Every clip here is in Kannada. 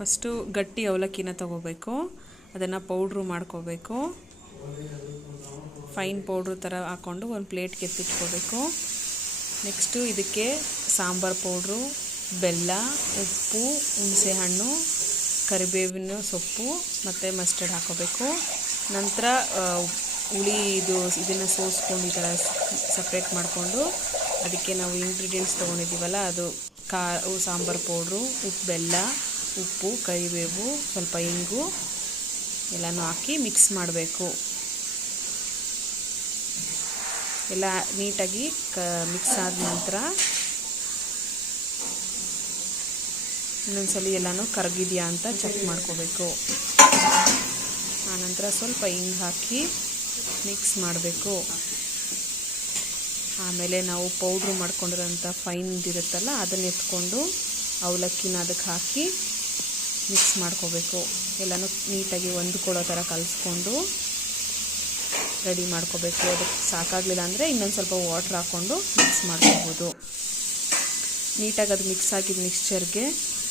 ಫಸ್ಟು ಗಟ್ಟಿ ಅವಲಕ್ಕಿನ ತಗೋಬೇಕು, ಅದನ್ನು ಪೌಡ್ರು ಮಾಡ್ಕೋಬೇಕು. ಫೈನ್ ಪೌಡ್ರು ಥರ ಹಾಕ್ಕೊಂಡು ಒಂದು ಪ್ಲೇಟ್ಗೆ ಎತ್ತಿಟ್ಕೋಬೇಕು. ನೆಕ್ಸ್ಟು ಇದಕ್ಕೆ ಸಾಂಬಾರು ಪೌಡ್ರು, ಬೆಲ್ಲ, ಉಪ್ಪು, ಹುಣಸೆಹಣ್ಣು, ಕರಿಬೇವಿನ ಸೊಪ್ಪು ಮತ್ತು ಮಸ್ಟರ್ಡ್ ಹಾಕೋಬೇಕು. ನಂತರ ಹುಳಿ ಇದನ್ನು ಸೋಸ್ಕೊಂಡು ಈ ಥರ ಸಪ್ರೇಟ್ ಮಾಡಿಕೊಂಡು ಅದಕ್ಕೆ ನಾವು ಇಂಗ್ರೀಡಿಯೆಂಟ್ಸ್ ತೊಗೊಂಡಿದ್ದೀವಲ್ಲ ಅದು ಸಾಂಬಾರು ಪೌಡ್ರು, ಬೆಲ್ಲ, ಉಪ್ಪು, ಕರಿಬೇವು, ಸ್ವಲ್ಪ ಇಂಗು ಎಲ್ಲನೂ ಹಾಕಿ ಮಿಕ್ಸ್ ಮಾಡಬೇಕು. ಎಲ್ಲ ನೀಟಾಗಿ ಮಿಕ್ಸ್ ಆದ ನಂತರ ಇನ್ನೊಂದ್ಸಲ ಎಲ್ಲನೂ ಕರಗಿದೆಯಾ ಅಂತ ಚೆಕ್ ಮಾಡ್ಕೋಬೇಕು. ಆನಂತರ ಸ್ವಲ್ಪ ಹಿಂಗೆ ಹಾಕಿ ಮಿಕ್ಸ್ ಮಾಡಬೇಕು. ಆಮೇಲೆ ನಾವು ಪೌಡ್ರು ಮಾಡ್ಕೊಂಡಿರೋಂಥ ಫೈನ್ದಿರುತ್ತಲ್ಲ ಅದನ್ನು ಎತ್ಕೊಂಡು ಅವಲಕ್ಕಿನ ಅದಕ್ಕೆ ಹಾಕಿ ಮಿಕ್ಸ್ ಮಾಡ್ಕೋಬೇಕು. ಎಲ್ಲನೂ ನೀಟಾಗಿ ಹೊಂದ್ಕೊಳ್ಳೋ ಥರ ಕಲಿಸ್ಕೊಂಡು ರೆಡಿ ಮಾಡ್ಕೋಬೇಕು. ಅದಕ್ಕೆ ಸಾಕಾಗಲಿಲ್ಲ ಅಂದರೆ ಇನ್ನೊಂದು ಸ್ವಲ್ಪ ವಾಟ್ರ್ ಹಾಕ್ಕೊಂಡು ಮಿಕ್ಸ್ ಮಾಡ್ಕೋಬೋದು. ನೀಟಾಗಿ ಅದು ಮಿಕ್ಸ್ ಆಗಿದ್ದ ಮಿಕ್ಸ್ಚರ್ಗೆ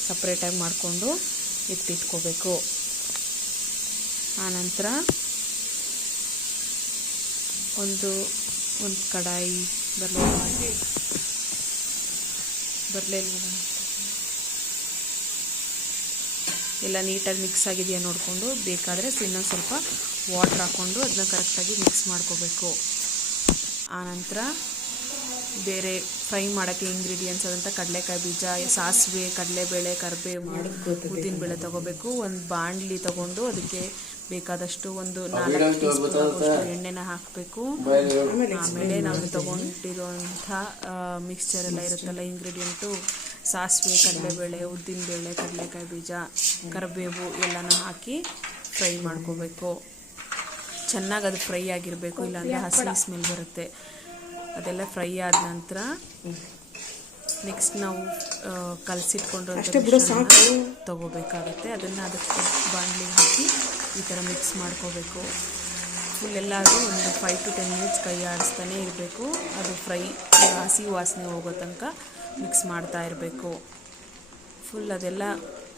ಸಪ್ರೇಟಾಗಿ ಮಾಡಿಕೊಂಡು ಎತ್ತಿಟ್ಕೋಬೇಕು. ಆನಂತರ ಒಂದು ಕಡಾಯಿ ಬರಲೇ ಎಲ್ಲ ನೀಟಾಗಿ ಮಿಕ್ಸ್ ಆಗಿದೆಯಾ ನೋಡಿಕೊಂಡು ಬೇಕಾದರೆ ಇನ್ನೊಂದು ಸ್ವಲ್ಪ ವಾಟ್ರ್ ಹಾಕ್ಕೊಂಡು ಅದನ್ನ ಕರೆಕ್ಟಾಗಿ ಮಿಕ್ಸ್ ಮಾಡ್ಕೋಬೇಕು. ಆನಂತರ ಬೇರೆ ಫ್ರೈ ಮಾಡೋಕ್ಕೆ ಇಂಗ್ರೀಡಿಯೆಂಟ್ಸ್ ಆದಂಥ ಕಡಲೆಕಾಯಿ ಬೀಜ, ಸಾಸಿವೆ, ಕಡಲೆಬೇಳೆ, ಕರಿಬೇವು, ಉದ್ದಿನಬೇಳೆ ತೊಗೋಬೇಕು. ಒಂದು ಬಾಣಲಿ ತೊಗೊಂಡು ಅದಕ್ಕೆ ಬೇಕಾದಷ್ಟು ಒಂದು 4 ಟೀ ಸ್ಪೂನ್ ಆಗುವಷ್ಟು ಎಣ್ಣೆನ ಹಾಕಬೇಕು. ಆಮೇಲೆ ನಾವು ತೊಗೊಂಡಿರುವಂಥ ಮಿಕ್ಸ್ಚರ್ ಎಲ್ಲ ಇರುತ್ತಲ್ಲ ಇಂಗ್ರೀಡಿಯೆಂಟು, ಸಾಸಿವೆ, ಕಡಲೆಬೇಳೆ, ಉದ್ದಿನಬೇಳೆ, ಕಡಲೆಕಾಯಿ ಬೀಜ, ಕರಿಬೇವು ಎಲ್ಲನೂ ಹಾಕಿ ಫ್ರೈ ಮಾಡ್ಕೋಬೇಕು. ಚೆನ್ನಾಗಿ ಅದು ಫ್ರೈ ಆಗಿರಬೇಕು, ಇಲ್ಲಾಂದರೆ ಹಸಿ ಸ್ಮೆಲ್ ಬರುತ್ತೆ. ಅದೆಲ್ಲ ಫ್ರೈ ಆದ ನಂತರ ನೆಕ್ಸ್ಟ್ ನಾವು ಕಲಸಿಟ್ಕೊಂಡಿರೋ ತೊಗೋಬೇಕಾಗುತ್ತೆ. ಅದನ್ನು ಅದಕ್ಕೆ ಬಾಣಲಿಗೆ ಹಾಕಿ ಈ ಥರ ಮಿಕ್ಸ್ ಮಾಡ್ಕೋಬೇಕು. ಫುಲ್ ಎಲ್ಲ ಅದು ಒಂದು 5 to 10 ಮಿನಿಟ್ಸ್ ಕೈ ಆಡಿಸ್ತಾನೆ ಇರಬೇಕು. ಅದು ಫ್ರೈ ಹಸಿ ವಾಸನೆ ಹೋಗೋ ತನಕ ಮಿಕ್ಸ್ ಮಾಡ್ತಾ ಇರಬೇಕು. ಫುಲ್ ಅದೆಲ್ಲ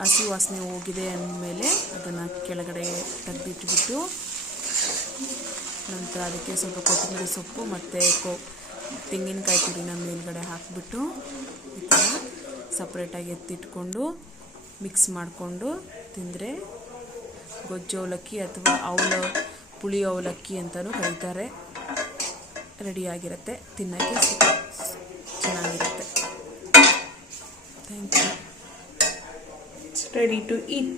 ಹಸಿ ವಾಸನೆ ಹೋಗಿದೆ ಅಂದಮೇಲೆ ಅದನ್ನು ಕೆಳಗಡೆ ತೆಗೆದಿಟ್ಬಿಟ್ಟು ನಂತರ ಅದಕ್ಕೆ ಸ್ವಲ್ಪ ಕೊತ್ತಂಬರಿ ಸೊಪ್ಪು ಮತ್ತು ತೆಂಗಿನಕಾಯಿ ತುರಿನ ಮೇಲ್ಗಡೆ ಹಾಕಿಬಿಟ್ಟು ಈ ಥರ ಸಪ್ರೇಟಾಗಿ ಎತ್ತಿಟ್ಕೊಂಡು ಮಿಕ್ಸ್ ಮಾಡಿಕೊಂಡು ತಿಂದರೆ ಗೊಜ್ಜು ಅವಲಕ್ಕಿ ಅಥವಾ ಪುಳಿ ಅವಲಕ್ಕಿ ಅಂತಲೂ ಕರೀತಾರೆ. ರೆಡಿಯಾಗಿರುತ್ತೆ, ತಿನ್ನೋಕ್ಕೆ ಚೆನ್ನಾಗಿರುತ್ತೆ. Thank you. It's ready to eat.